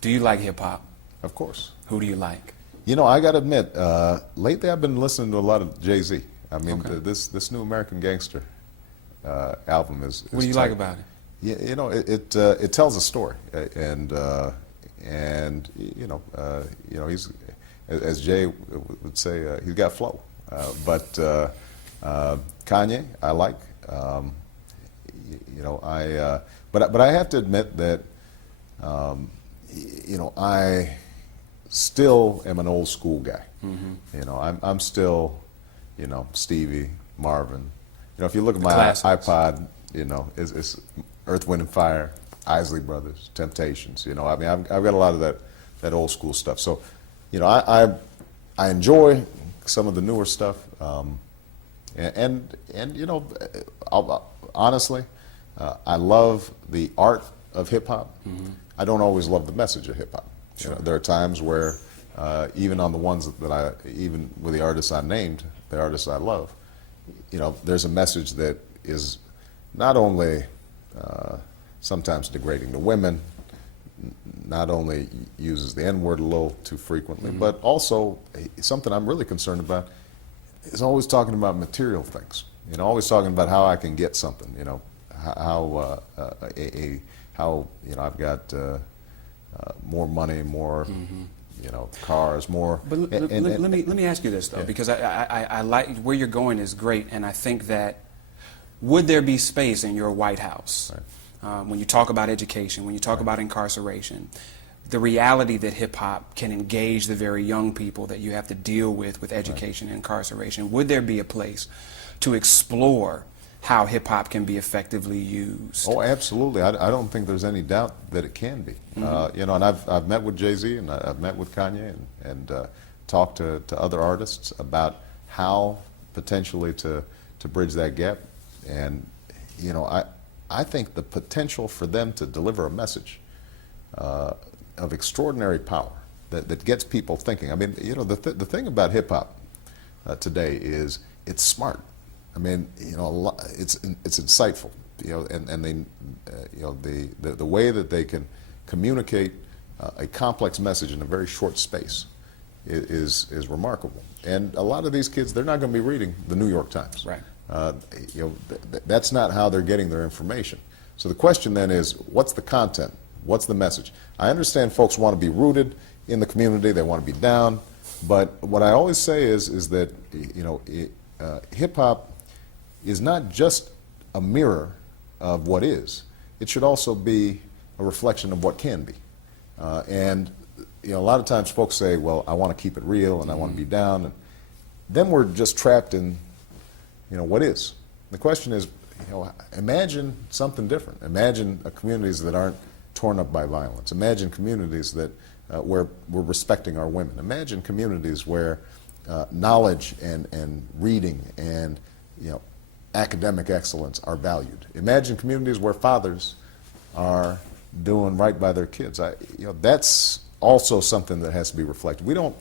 Do you like hip-hop? Of course. Who do you like? You know, I got to admit, lately I've been listening to a lot of Jay-Z. I mean, Okay. this new American Gangster album is What do you tight. like about it? Yeah, you know, it tells a story, and he's, as Jay would say, he's got flow. But Kanye, I like. But I have to admit that I still am an old school guy. Mm-hmm. You know, I'm still, Stevie, Marvin. You know, if you look at my Classics. iPod, it's Earth, Wind and Fire, Isley Brothers, Temptations. You know, I mean, I've got a lot of that old school stuff. So, I enjoy some of the newer stuff, honestly, I love the art of hip hop. Mm-hmm. I don't always love the message of hip hop. Sure. There are times where, even on the ones that even with the artists I named, the artists I love, there's a message that is not only sometimes degrading to women, not only uses the N-word a little too frequently, but also something I'm really concerned about is always talking about material things. Always talking about how I can get something. How I've got more money, more cars, more. But let me ask you this though, because I like where you're going is great, and I think that would there be space in your White House when you talk about education, when you talk about incarceration, the reality that hip hop can engage the very young people that you have to deal with education and incarceration? Would there be a place to explore how hip hop can be effectively used? Oh, absolutely. I don't think there's any doubt that it can be. And I've met with Jay-Z and I've met with Kanye and talked to other artists about how potentially to bridge that gap. And I think the potential for them to deliver a message of extraordinary power that gets people thinking. I mean, the thing about hip hop today is it's smart. I mean, it's insightful, and they, the way that they can communicate a complex message in a very short space is remarkable. And a lot of these kids, they're not going to be reading the New York Times. Right. That's not how they're getting their information. So the question then is, what's the content? What's the message? I understand folks want to be rooted in the community. They want to be down. But what I always say is that hip hop is not just a mirror of what is. It should also be a reflection of what can be. And a lot of times folks say, well, I want to keep it real and I want to be down. And then we're just trapped in, what is. The question is, imagine something different. Imagine communities that aren't torn up by violence. Imagine communities that where we're respecting our women. Imagine communities where knowledge and reading and academic excellence are valued. Imagine communities where fathers are doing right by their kids. That's also something that has to be reflected. We don't.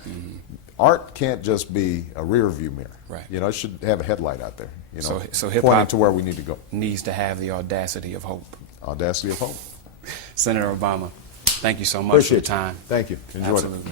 Art can't just be a rear view mirror. Right. It should have a headlight out there. So pointing hip-hop to where we need to go. needs to have the audacity of hope. Audacity of hope. Senator Obama, thank you so much for your Appreciate it. time. Thank you. Enjoyed it. Absolutely.